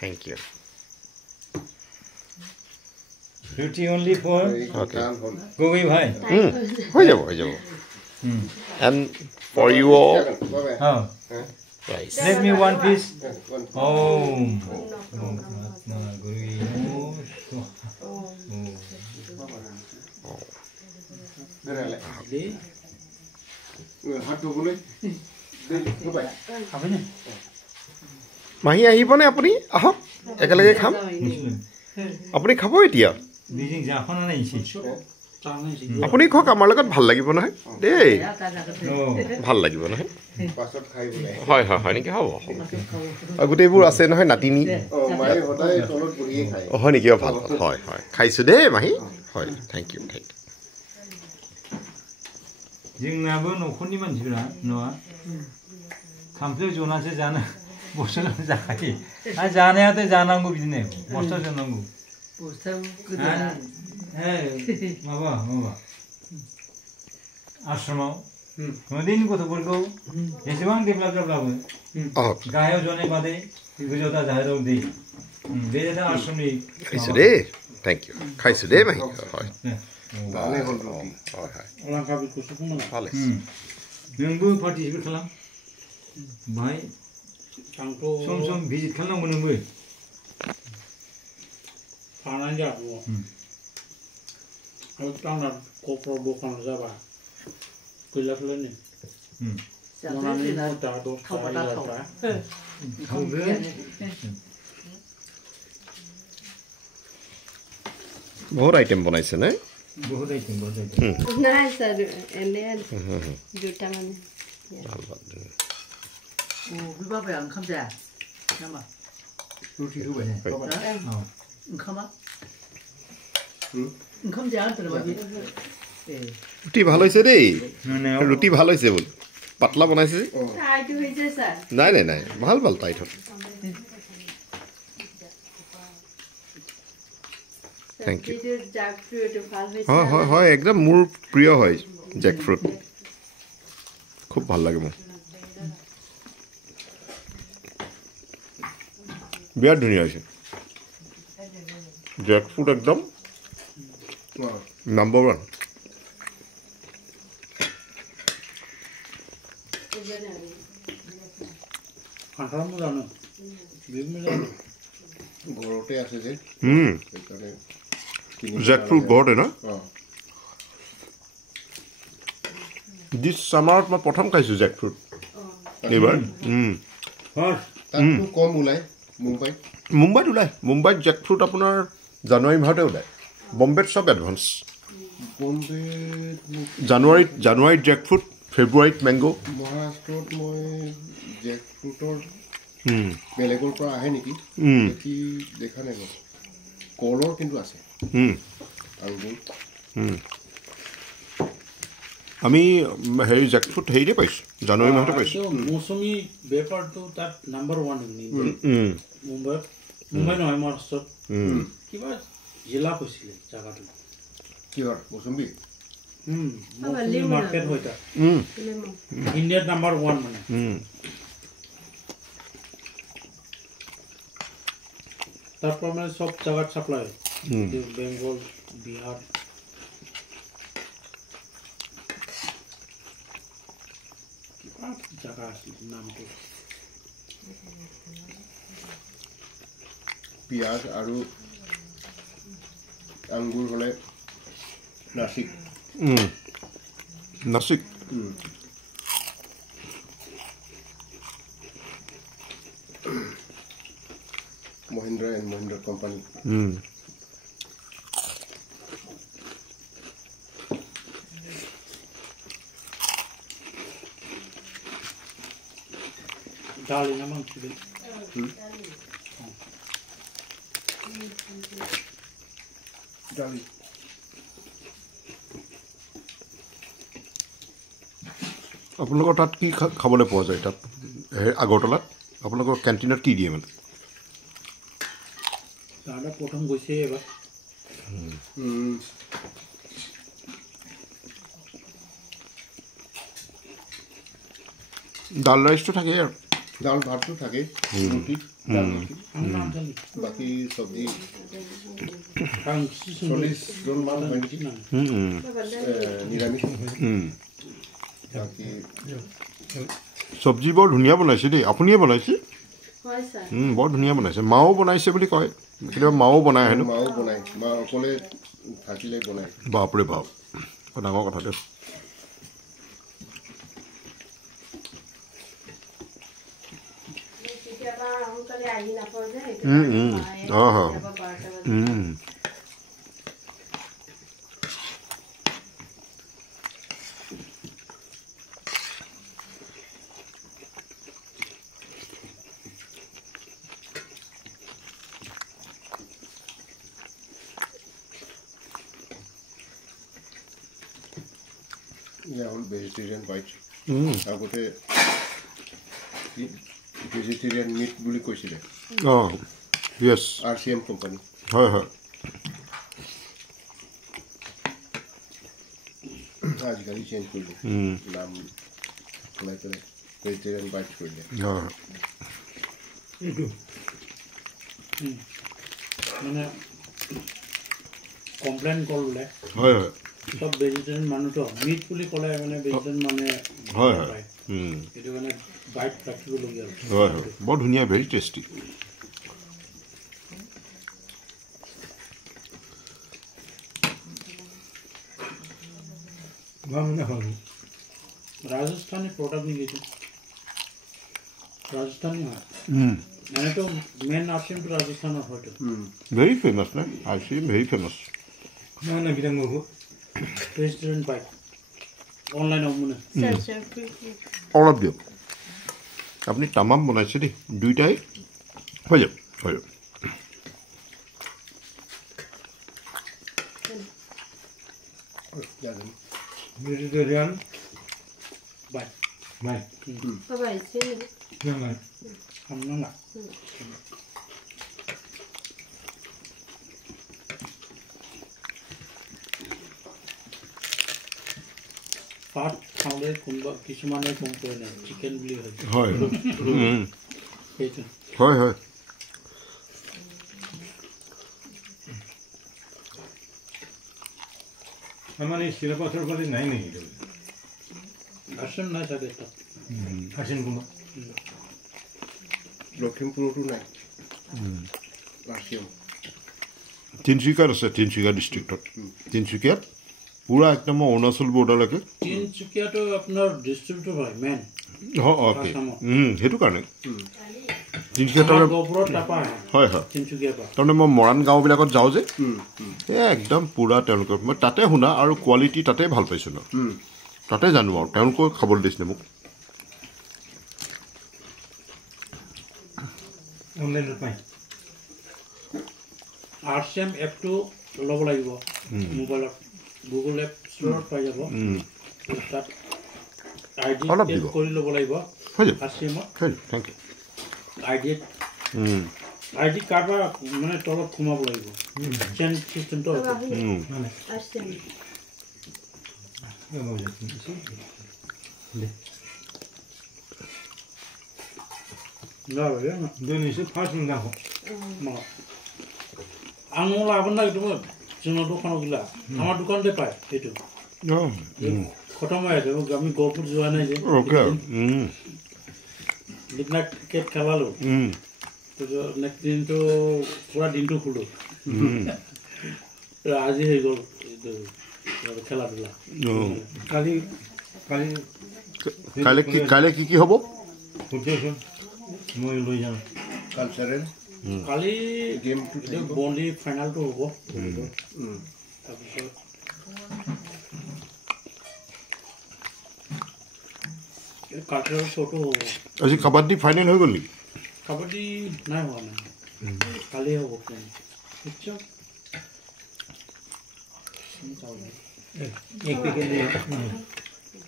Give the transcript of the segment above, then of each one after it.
Thank you. Duty only for Okay. Gogoi bhai. Ho jabo. And for you all, Oh. rice. Let me one piece. Oh. Mahi ahibone apuni ahok ekalage kham apuni khabo etia Beijing jakhona nai ichi. apuni khok amar logot bhal lagibo nahi dei bhal lagibo nahi pasot khai bole hoy hoy hoy niki hobo agute bur ase nahi natini mai hodai tolot buriye khai hoy niki bhal hoy hoy khaisu de mahi hoy thank you जोंनाबो नखरनि मानसिफोरा न'आ खामफ्लायाव जनासो जानो बस्थायाव जाखायो आरो जानायाथ' जानांगौ बिदिनो बस्थायाव जानांगौ माबा आश्रमाव उन्दैनि गथ'फोरखौ एसेबां डेभेलप जाब्लाबो गाहायाव जनाय बादै गोजौआव दा जाहेराव दै बे जादों आश्रमनि खाइसु दे थैंक यू खाइसु दे माहि होय भाले हल अलंका बिखौसो बुंनांगौ भाले नोंबो पार्टिसिपेट खालाम भाई आंथ' सम भिजिट खालामनांगौ नोंबो थानानै जाबो आरो आंना क'क्राझार दखानाव जाबा गैलाथ'लै नै मनानै 9टा 10टा 11टा बहुत आइटम बनाइছে না बहुत आइटम ना सर एने दुटा माने ভাল ভাল 오, 물밥에 안 감자. 잠깐만. रुटि होबाय 응카마? 응카마 안 들어봐지. 예. রুটি ভাল হইছে দেই রুটি ভাল হইছে বল পাতলা বনাইছে টাইট হইছে স্যার নাই নাই নাই ভাল ভাল টাইট হল থ্যাংক ইউ এটা জ্যাকফ্রুট ভাল হইছে হয় হয় হয় একদম মোৰ প্ৰিয় হয় জ্যাকফ্ৰুট খুব ভাল লাগে মোৰ বিৰাট ধুনীয়া হৈছে জ্যাকফ্ৰুট একদম নাম্বাৰ 1 আঠাৰো জানো বিভিন্ন জানো ঘৰতে আছে যে জ্যাকফ্ৰুট ঘৰতে না দিছ সামাৰত মই প্ৰথম খাইছো জ্যাকফ্ৰুট এইবাৰ তাতটো কম ওলায় মুম্বাইত ওলায় মুম্বাইত জ্যাকফ্ৰুট আপোনাৰ জানুৱাৰী মাহতে ওলায় বম্বেত সব এডভান্স জানুৱাৰীত জ্যাকফ্ৰুট ফেব্ৰুৱাৰীত মেংগো মহাৰাষ্ট্ৰত মই জ্যাকফ্ৰুটৰ বেলেগৰ পৰা আহে নেকি কি দেখা নাই কলৰ কিন্তু আছে আমি হেৰি জ্যাকফ্ৰুট হেৰিতে পাইছোঁ জানুৱাৰী মাহতে পাইছোঁ মৌচুমী বেপাৰটো তাত নাম্বাৰ 1 মুম্বাইত মুম্বাই নহয় মহাৰাষ্ট্ৰত কিবা জিলা কৈছিলে জাগাটো কিহৰ মৌচুমী মৌচুমী মাৰ্কেট হয় তাত ইণ্ডিয়াত নাম্বাৰ 1 মানে তাৰ পৰ মানে সব জায়গাৰ সাপ্লাই বেঙ্গল বিহাৰ জায়গা আছে নামটো পিয়াজ আৰু আঙ্গুৰ হলে Nashik Nashik Mahindra and Mahindra company. Dali naman sila. Dali. আপোনালোকৰ তাত কি খাবলৈ পোৱা যায় তাত আগৰতলাত আপোনালোকৰ কেণ্টিনত কি দিয়ে মানে দাদা প্ৰথম গৈছে এবাৰ ডাল ৰাইচটো থাকে আৰু দাল ভাতটো থাকে ৰুটি বাকী চব্জি 40জন মান হয় নেকি নিৰামিষ বাকী চব্জি বৰ ধুনীয়া বনাইছে দেই আপুনিয়ে বনাইছে হয় স্যাৰ বৰ ধুনীয়া বনাইছে মাও বনাইছে বুলি কয় কেতিয়াবা মাও বনাই হেনো মাও বনায় মা অকলে থাকিলে বনায় বাপৰে বাপ ডাঙৰ কথা দেই কেতিয়াবা সোনকালে আহি নাপাওঁ যে হ'ল ভেজিটেৰিয়ান বাইট আগতে ভেজিটেৰিয়ান মিট বুলি কৈছিলে য়েছ RCM কোম্পানী হয় হয় আজিকালি চেঞ্জ কৰিলে নাম সলাই পেলাই ভেজিটেৰিয়ান বাইট কৰিলে এইটো মানে কমপ্লেইন কৰিলে হয় হয় সব ভেজিটেৰিয়ান মানুহটো মিট বুলি ক'লে মানে ভেজিটেৰিয়ান মানে হয় হয় এইটো মানে বাইট ৰাখিবলগীয়া হয় হয় বৰ ধুনীয়া ভেৰি টেষ্টি ৰাজস্থানী প্ৰডাক্ট নেকি এইটো ৰাজস্থানী হয় এনেতো মেইন RCMটো ৰাজস্থানৰ হয়তো ভেৰি ফেমাছ না RCM ভেৰি ফেমাছ ৰেষ্টুৰেণ্ট পাই অনলাইনত মানে অলপ দিয়ক আপুনি তামাম বনাইছে দেই দুইটাই হৈ যাব ভেজিটেৰিয়ান বাই নাই বাবা ইচ্ছে নাই আমৰা পাট খাওঁলে কোনোবা কিছুমানে কম কৰে নাই চিকেন বুলি হয় সেইটো হয় হয় আমাৰ এই চিৰাপাথৰ ফালে নাই নেকি ভাষণ নাই চাগে তাত আছেন কোনো লখিমপুৰতো নাই RCM তিনিচুকীয়াত আছে তিনিচুকীয়া ডিষ্ট্ৰিক্টত তিনিচুকীয়াত পুৰা একদম অৰুণাচল বৰ্ডাৰলৈকে তিনিচুকীয়াটো আপোনাৰ ডিষ্ট্ৰিক্টটো হয় মেইন সেইটো কাৰণে হয় হয় তাৰমানে মই মৰাণ গাঁওবিলাকত যাওঁ যে একদম পুৰা তেওঁলোকৰ মই তাতে শুনা আৰু কোৱালিটি তাতে ভাল পাইছোঁ ন তাতে জানো আৰু তেওঁলোকেও খাবলৈ দিছিলে মোক অনলাইনত পাই RCM এপটো ল'ব লাগিব মোবাইলত গুগল এপ ষ্টৰত পাই যাব তাত ID এড কৰি ল'ব লাগিব RCM থেংক ইউ ID কাৰ্ডৰ মানে তলত সোমাব লাগিব চেঞ্জ চিষ্টেমটো আঙুল আপোনাৰ যোনৰ দোকানত গিলা আমাৰ দোকানতে পায় সেইটো খতম হৈ আছে আমি গহপুৰ যোৱা নাই যে লিগনাক ক্ৰিকেট খেলালোঁ নেক্সট দিনটো পুৰা দিনটো খোলোঁ আজি হৈ গ'ল খেলা ধূলা কাইলৈ কি হ'ব মই লৈ যাম কালচাৰেল কালি গেমটো বলি ফাইনেলটো হ'ব তাৰপিছত কালচাৰেল শ্ব'টো হ'ব আজি কাবাডী ফাইনেল হৈ গ'ল নেকি কাবাডী নাই হোৱা নাই কালি হ'ব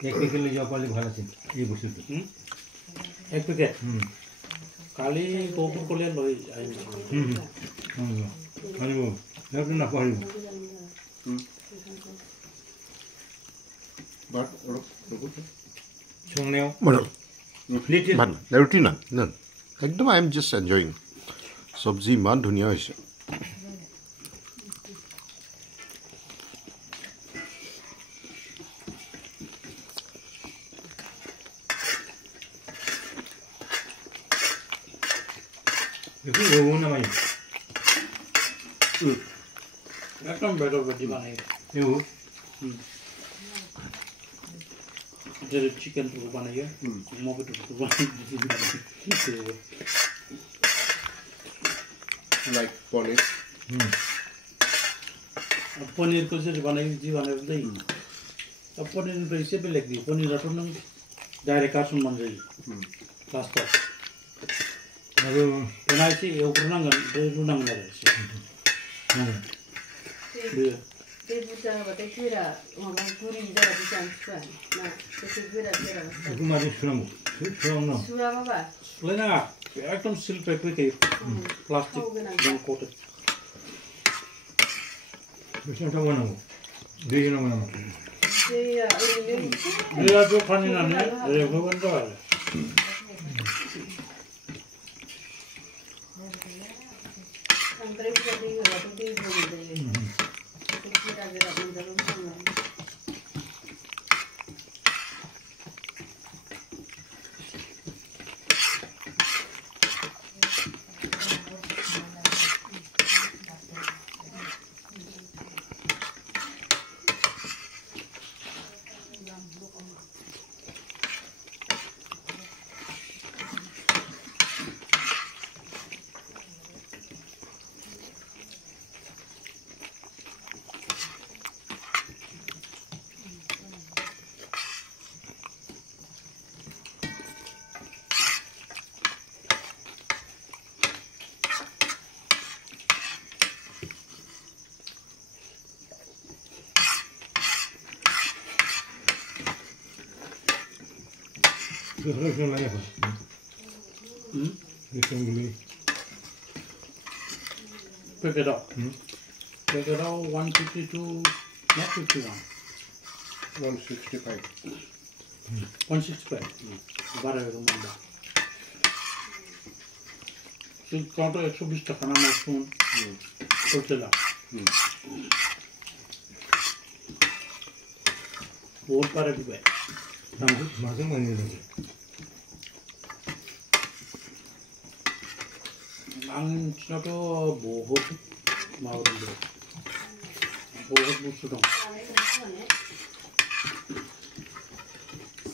এক পেকেট লৈ যাব পাৰিলে ভাল আছিল এই বস্তুটো এক পেকেট কালি গহপুৰ ক'লে লৈ আহিব নাপাহৰিব ভাত নাই ৰুটি নাই নাই একদম আই এম জাষ্ট এনজয়িং চব্জি ইমান ধুনীয়া হৈছে একদম বেটার ভাজি বানাই যেটা চিকেন টুকু বানাইয়া মগজ টুকু বানাই লাইক পনির पनीर को चाहिँ बनाइ भनेर अब पनीर चाहिँ बेलेग दियो पनीर नं डाइरेक्ट काट्नु मन जायो लास्ट अब बनाइ चाहिँ एउटा नांगन रुनांगन रहेछ ते बुझाबाट कुरा उहाँ गुरी जरा चान्स ना त्यसै गुरा जरा कुमारी सुरामु सुरामु सुरा बाबा लेना एकदम सिल पेपर के प्लास्टिक जन coated Bisa tahu mana mu? Dia yang mana mu? Dia tu kan ni nane, dia bukan tu ada. Antara kita dia tu dia bukan dia. Kita ada dalam sana. Itu lagi apa? Itu dulu. Pekeda. Pekeda 152, not 51. 165. 165. Bara rumanda. So kaunta 120 taka na spoon. Tortilla. बहुत पारे भी भाई मालूम नहीं है मांगना तो बहुत मालूम है बहुत मुश्किल है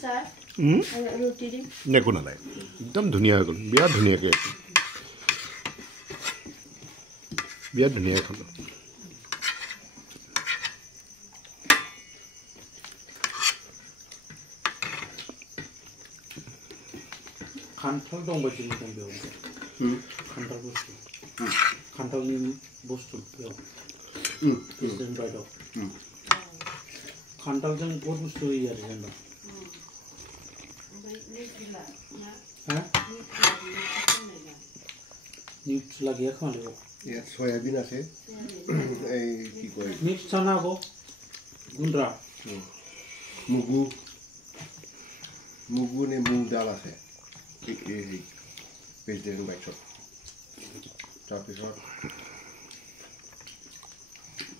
सर रोटी दी neko na lai ekdom dhuniya gol biya dhuniya ke biya dhuniya khalo खान्थाल दं बायदि मोजां बेयाव खान्थाल बुस्थु खान्थालनि बुस्थु बेयाव प्रेसिडेन्ट बायदआव खान्थालजों बहुत बुस्थु होयो आरो जेनेबा निउट्रिला गैया खोमा बेयाव ইয়াত সয়াবিন আছে এই কি কয় मिक्स जानो हागौ गुन्द्रा মুগু মুগু নে মুগ ডাল আছে প্রেসিডেন্ট বাইছত তাৰপিছত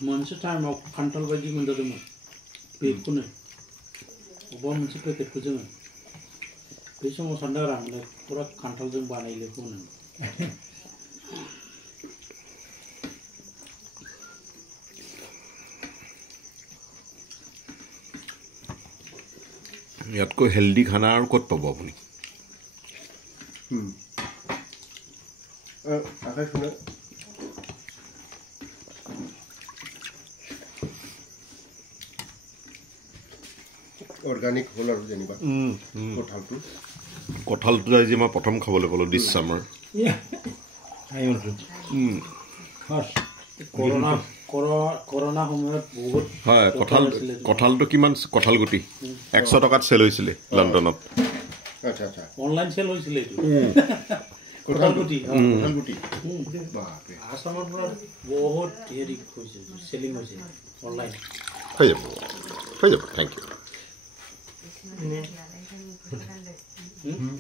मोनसे टाइमाव खान्थाल बायदि मोनजादोंमोन बेखौनो अबेबा मोनसे पेकेटखौ जोङो बे समाव सानदों आरो आंलाय फुरा खान्थालजों बानायलेखौ होननानै ইয়াতকৈ হেলদি খানা আৰু ক'ত পাব আপুনি আকাশ শুনে অৰ্গানিক হ'ল আৰু যেনিবা কঁঠালটো আজি মই প্ৰথম খাবলৈ পালোঁ দিছ চামাৰ কৰোণা সময়ত বহুত হয় কঁঠালটো কিমান কঁঠাল গুটি 100 টকাত চেল হৈছিলে লণ্ডনত আচ্ছা আচ্ছা অনলাইন চেল হৈছিলে এইটো কঁঠাল গুটি আসামৰ পৰা বহুত হেৰি হৈছে চেলিং হৈছে অনলাইন হৈ যাব থেংক ইউ হুম